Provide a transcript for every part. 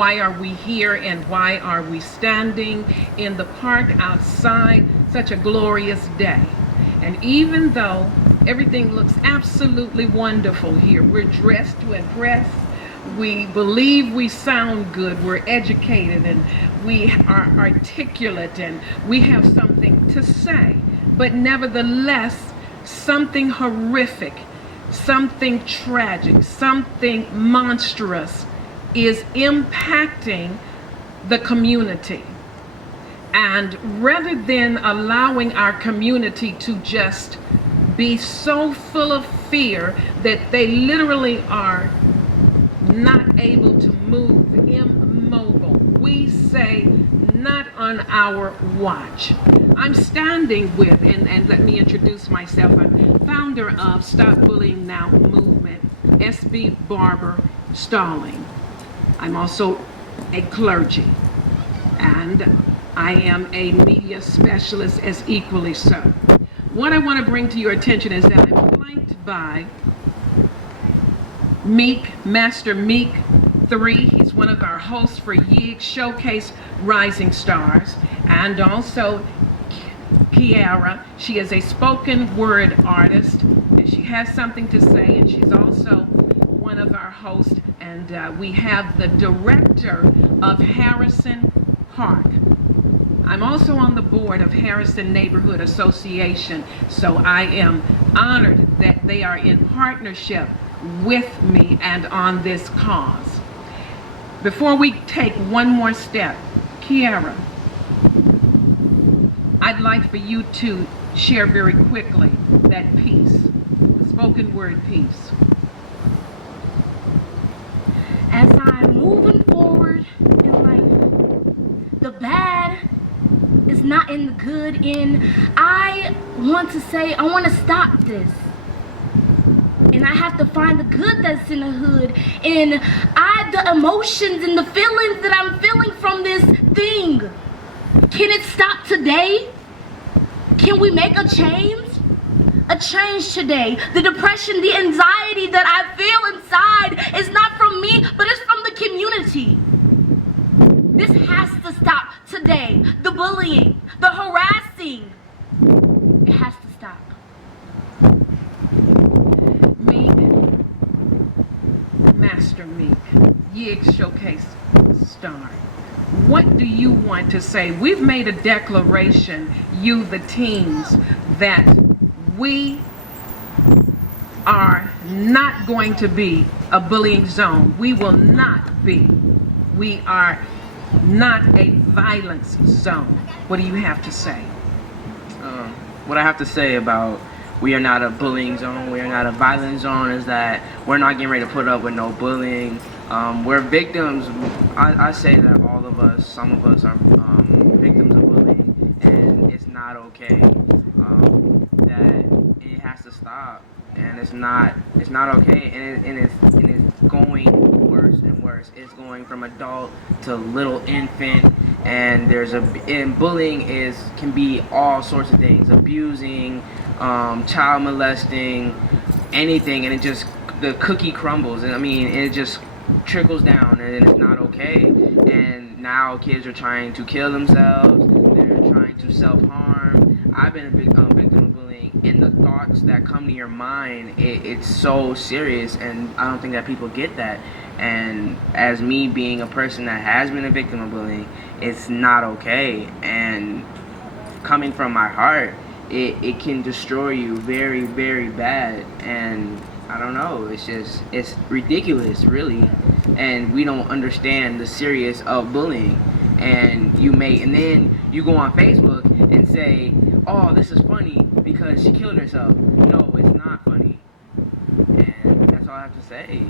why are we here and why are we standing in the park outside such a glorious day. And even though everything looks absolutely wonderful here, we're dressed to impress, we believe we sound good, we're educated, and we are articulate, and we have something to say. But nevertheless, something horrific, something tragic, something monstrous is impacting the community. And rather than allowing our community to just be so full of fear that they literally are not able to move, immobile, we say, not on our watch. I'm standing with, and let me introduce myself, I'm founder of Stop Bullying Now movement, SB Barber Stalling. I'm also a clergy, and I am a media specialist as equally so. What I want to bring to your attention is that I'm flanked by Meek, Master Meek 3. He's one of our hosts for YiG Showcase Rising Stars. And also Kyara. She is a spoken word artist, and she has something to say, and she's also one of our hosts. And we have the director of Harrison Park. I'm also on the board of Harrison Neighborhood Association, so I am honored that they are in partnership with me and on this cause. Before we take one more step, Kyara, I'd like for you to share very quickly that piece, the spoken word piece. As I'm moving forward in life, the bad is not in the good, and I want to say, I want to stop this. And I have to find the good that's in the hood, and the emotions and the feelings that I'm feeling from this thing. Can it stop today? Can we make a change? A change today. The depression, the anxiety that I feel inside is not from me, but it's from the community. This has to stop today. The bullying, the harassing, it has to stop. Meek, Master Meek, YiG Showcase Star. What do you want to say? We've made a declaration, you the teens, that we are not going to be a bullying zone. We will not be. We are not a violence zone. What do you have to say? What I have to say about we are not a bullying zone, we are not a violent zone, is that we're not getting ready to put up with no bullying. We're victims. I say that all of us, some of us are victims of bullying, and it's not okay. That it has to stop, and it's not okay, and it's going worse and worse. It's going from adult to little infant, and bullying can be all sorts of things: abusing, child molesting, anything, and the cookie crumbles, and I mean it just trickles down, and it's not okay. And now kids are trying to kill themselves, they're trying to self-harm. I've been a victim of bullying, and the thoughts that come to your mind, it's so serious, and I don't think that people get that. And as me being a person that has been a victim of bullying, it's not okay, and coming from my heart, it can destroy you very, very bad. And I don't know, it's ridiculous, really, and we don't understand the serious of bullying. And then you go on Facebook and say, oh, this is funny because she killed herself. No, it's not funny. And that's all I have to say.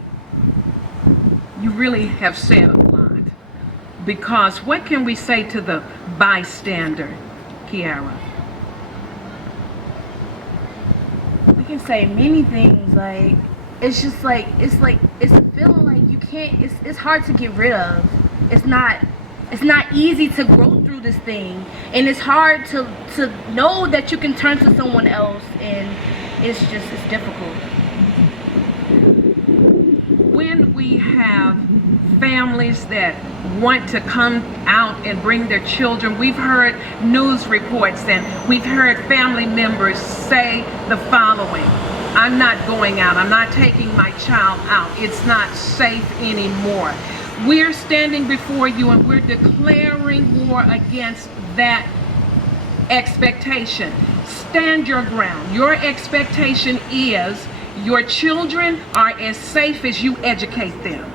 You really have said a lot, because what can we say to the bystander, Kyara? We can say many things. Like it's just like it's a feeling like you can't. It's hard to get rid of. It's not easy to grow through this thing, and it's hard to know that you can turn to someone else, and it's difficult. When we have families that want to come out and bring their children. We've heard news reports and we've heard family members say the following: I'm not going out, I'm not taking my child out, it's not safe anymore. We're standing before you and we're declaring war against that expectation. Stand your ground. Your expectation is your children are as safe as you educate them.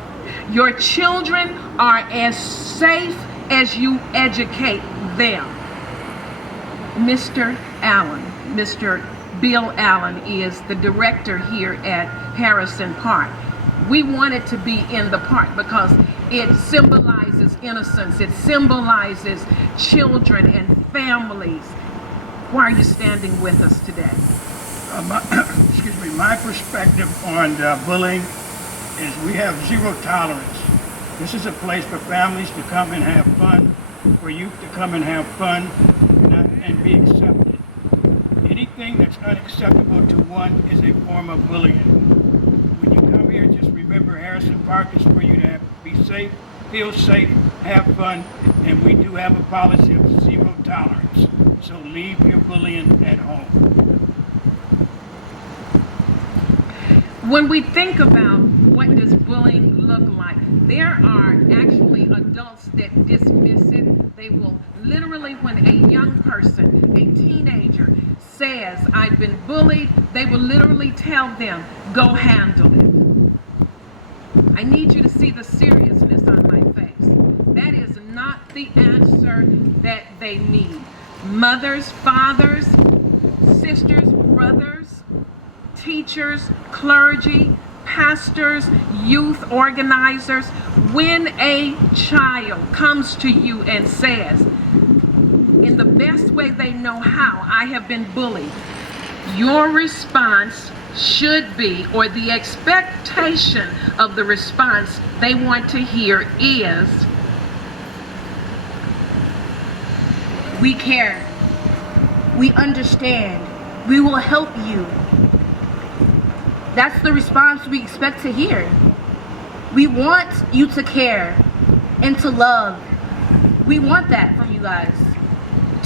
Your children are as safe as you educate them. Mr. Allen, Mr. Bill Allen is the director here at Harrison Park. We wanted to be in the park because it symbolizes innocence. It symbolizes children and families. Why are you standing with us today? My perspective on bullying is we have zero tolerance. This is a place for families to come and have fun, for youth to come and have fun and be accepted. Anything that's unacceptable to one is a form of bullying. When you come here, just remember Harrison Park is for you to be safe, feel safe, have fun, and we do have a policy of zero tolerance. So leave your bullying at home. When we think about what does bullying look like, there are actually adults that dismiss it. They will literally, when a young person, a teenager, says, I've been bullied, they will literally tell them, go handle it. I need you to see the seriousness on my face. That is not the answer that they need. Mothers, fathers, sisters, brothers, teachers, clergy, pastors, youth organizers, when a child comes to you and says, in the best way they know how, I have been bullied, your response should be, or the expectation of the response they want to hear is, we care, we understand, we will help you. That's the response we expect to hear. We want you to care and to love. We want that from you guys.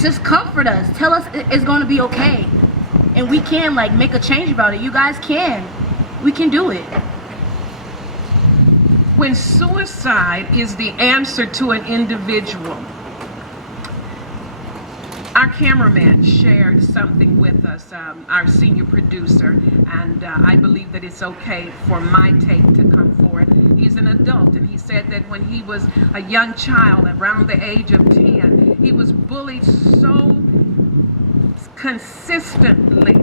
Just comfort us. Tell us it's going to be okay. And we can make a change about it. You guys can. We can do it. When suicide is the answer to an individual, our cameraman shared something with us, our senior producer, and I believe that it's okay for my take to come forward. He's an adult, and he said that when he was a young child, around the age of 10, he was bullied so consistently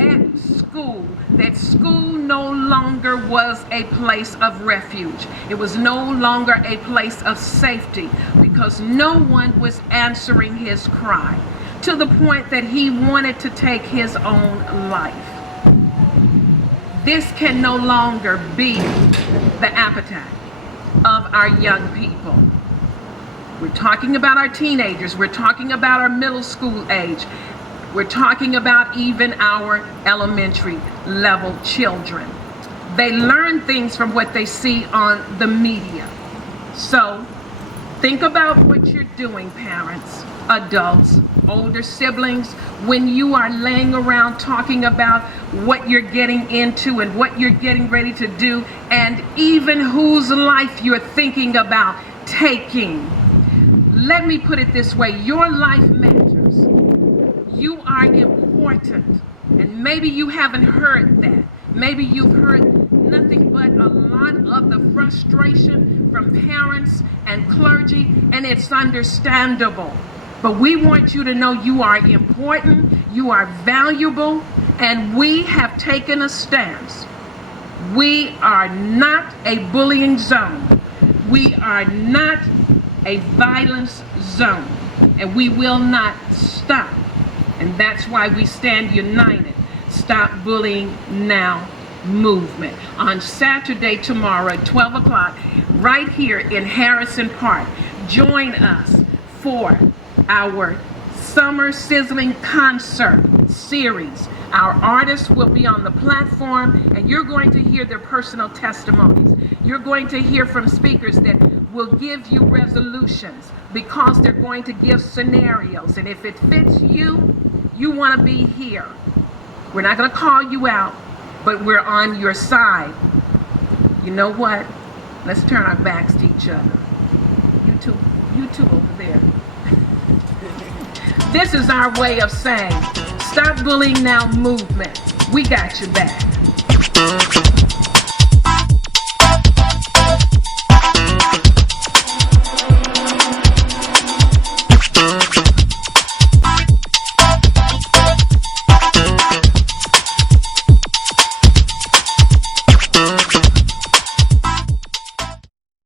at school that school no longer was a place of refuge. It was no longer a place of safety because no one was answering his cry, to the point that he wanted to take his own life. This can no longer be the appetite of our young people. We're talking about our teenagers, we're talking about our middle school age, we're talking about even our elementary level children. They learn things from what they see on the media. So think about what you're doing, parents, adults, older siblings, when you are laying around talking about what you're getting into and what you're getting ready to do, and even whose life you're thinking about taking. Let me put it this way, your life matters. You are important, and maybe you haven't heard that. Maybe you've heard nothing but a lot of the frustration from parents and clergy, and it's understandable. But we want you to know you are important, you are valuable, and we have taken a stance. We are not a bullying zone. We are not a violence zone, and we will not stop. And that's why we stand united. Stop Bullying Now movement. On Saturday, tomorrow at 12 o'clock, right here in Harrison Park. Join us for our summer sizzling concert series. Our artists will be on the platform, and you're going to hear their personal testimonies. You're going to hear from speakers that will give you resolutions because they're going to give scenarios. And if it fits you, you want to be here. We're not going to call you out, but we're on your side. You know what? Let's turn our backs to each other. You two over there. This is our way of saying, Stop Bullying Now movement. We got your back.